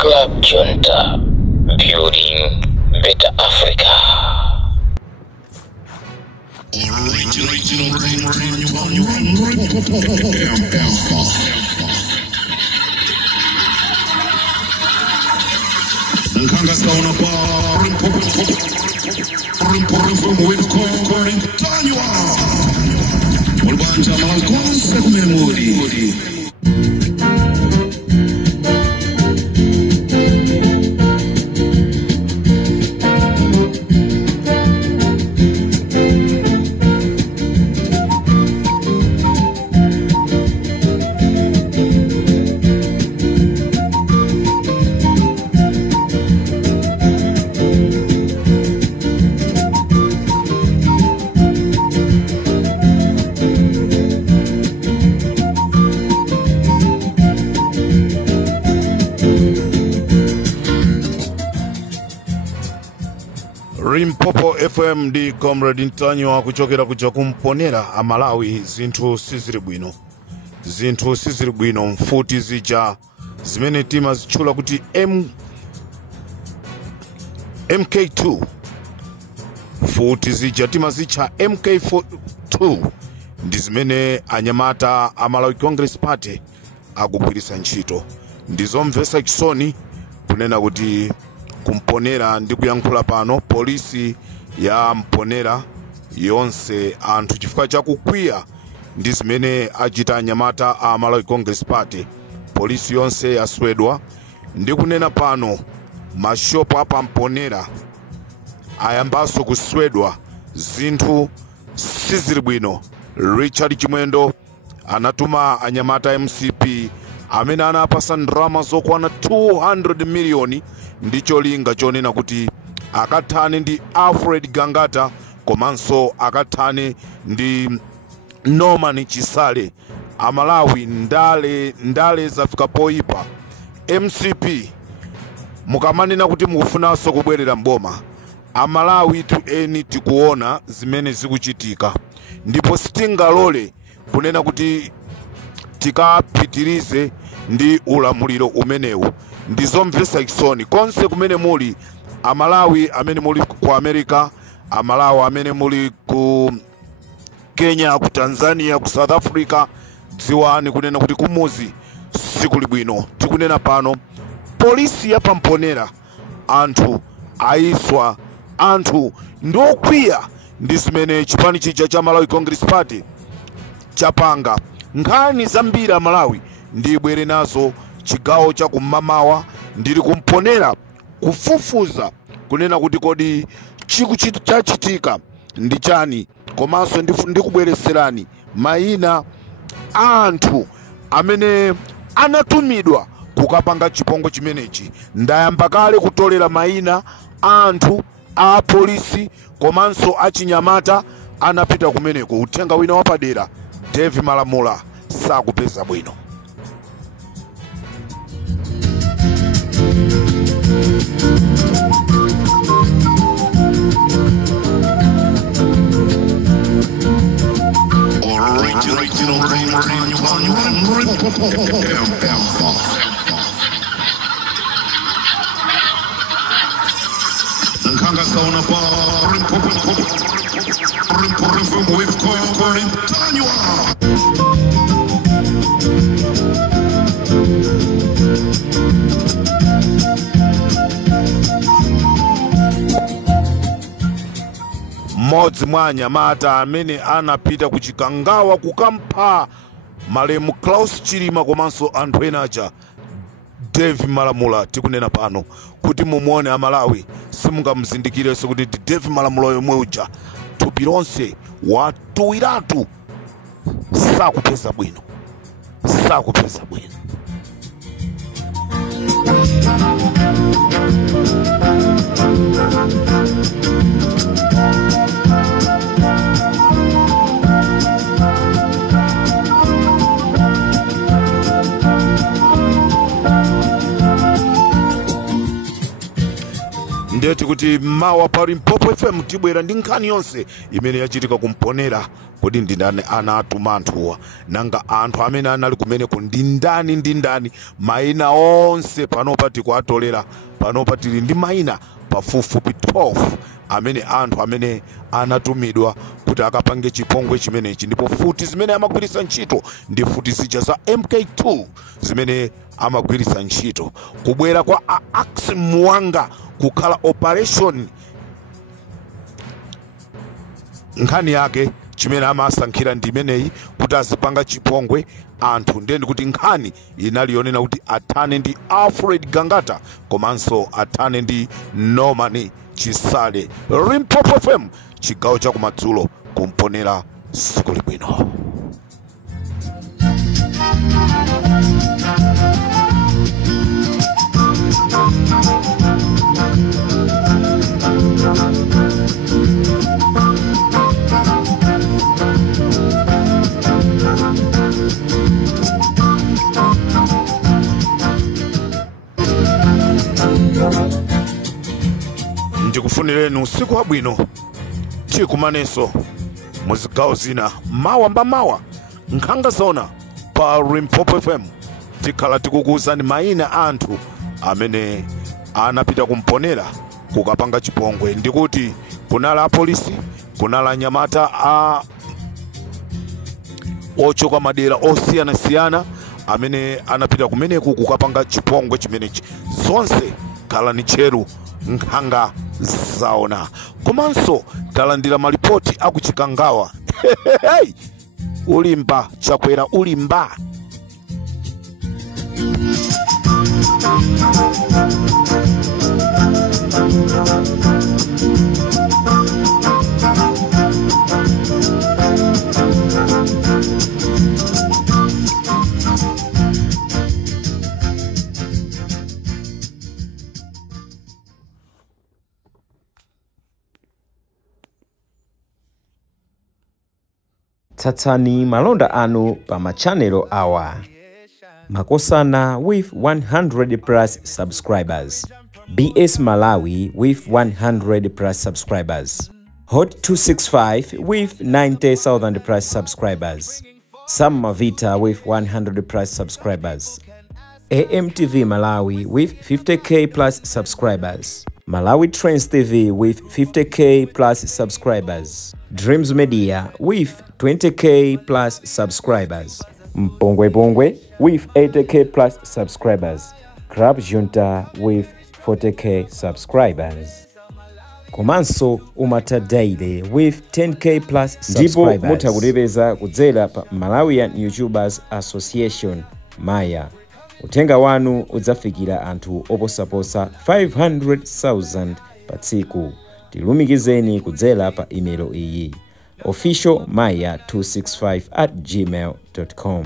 Club Junta, building better Africa. Rimpopo FM di Comrade Ntanyo kuchokera kuja kumponera amalawi zinthu siziri bwino mfuti zija zimene tima zichula kuti MK2 futi zija tima zicha MK2 ndi zimene anyamata amalawi Congress Party akugwirisa ntchito ndizomvesa chisoni kunena kuti kumponera ndi kuyankhula pano polisi ya mponera yonse anthu chifukwa chakukwiya ndi zimene achita anyamata a Malawi Congress Party. Polisi yonse yaswedwa ndi kunena pano mashopu apa mponera ayambaso kuswedwa zinthu siziri bwino. Richard Chimwendo anatuma anyamata MCP amene anapasa ndrama zokwana 200 million ndicho linga chonena kuti akathane ndi Alfred Gangata komanso akathane ndi Norman Chisale. Amalawi ndale zafika poipa. MCP mukamanena kuti mukufunanso kubwerera mboma, amalawi tueni tikuona zimene zikuchitika ndipo sitingalole kunena kuti tikapitirize ndi ulamuliro umenewu. Ndizomvesa chisoni konse kumene muli amalawi amene muli ku America, amalawi amene muli ku Kenya, ku Tanzania, ku South Africa, dziwani kunena kuti kumuzi sikuli bwino. Tikunena pano polisi ya pamponera anthu aiswa, anthu ndokwiya ndi zimene chipani chija cha Malawi Congress Party chapanga. Nkhani zambiri amalawi ndibwere nazo chigawo cha kumamawa ndiri kumponera kufufuza kunena kuti kodi chachitika ndi chani, komanso ndikubwereserani mayina anthu amene anatumidwa kukapanga chipongo chimenechi. Ndayamba kale kutolera mayina anthu a polisi komanso achinyamata anapita kumeneko. Uthenga wina wapadera Devi Malamula sakupeza bwino. Nkanga sauna pa with Tanywa. Modzi mwa anyamata amene anapita kuchikangawa kukampha malemu Klaus Chilima komanso anthu enaja Devi Malamula. Tikunena pano kuti mumuone amalawi simungamuzindikire kuti Devi Malamula yomwe uja thupi lonse watuwiratu sakupeza bwino. ndeti kuti mawa pa Limpopo FM tibwera ndi nkhani yonse imene yachitika kumponera. Kodi ndi ndani anatuma anthuwa, nanga anthu amene anali kumeneko ndi ndani, mayina onse panopa tikuatolera. Panopa tili ndi mayina pafupifupi 12 amene anthu amene anatumidwa kuti akapange chipongwe chimenechi, ndipo futi zimene amagwiritsa ntchito ndi futi zija za MK2 zimene amagwiritsa ntchito. Kubwera kwa Axel Mwanga kukhala operation nkhani yake chimene amasankhira ndi imeneyi kuti azipanga chipongwe anthu. Ndeni kuti nkhani inali yonena kuti athane ndi Alfred Gangata komanso athane ndi Norman Chisale. Limpopo FM chigawo cha kumadzulo kumponera siku libwino. Ndikufunireni usiku wabwino. Tikumanenso muzigawo zina mawa nkhanga zona pa Limpopo FM. Tikhala tikukuwuzani mayina anthu amene anapita kumponera kukapanga chipongwe. Ndikuti kunala apolisi, kunala anyamata ochoka madera osiyanasiyana amene anapita kumeneku kukapanga chipongwe chimenechi. Zonse khala ni cheru nkhanga zaona. Komanso talandira malipoti akuchikangawa. Ulimba chakwera ulimba. Tsatsani malonda anu pa machanelo awa. Makosana with 100 plus subscribers. BS Malawi with 100 plus subscribers. Hot 265 with 90,000 plus subscribers. Sam Mavita with 100 plus subscribers. AMTV Malawi with 50k plus subscribers. Malawi Trends TV with 50k plus subscribers. Dreams Media with 20k plus subscribers. Mpongwe Pongwe with 80k plus subscribers. Club Junta with 40k subscribers. Komanso Umata Daily with 10k plus subscribers. Ndipo mutakulipeza kudzera pa Malawian YouTubers Association Maya. Utenga wanu udzafikira anthu oposaposa 500,000 pa tsiku. Tilumikizeni kudzera pa email iyi officialmaya265@gmail.com.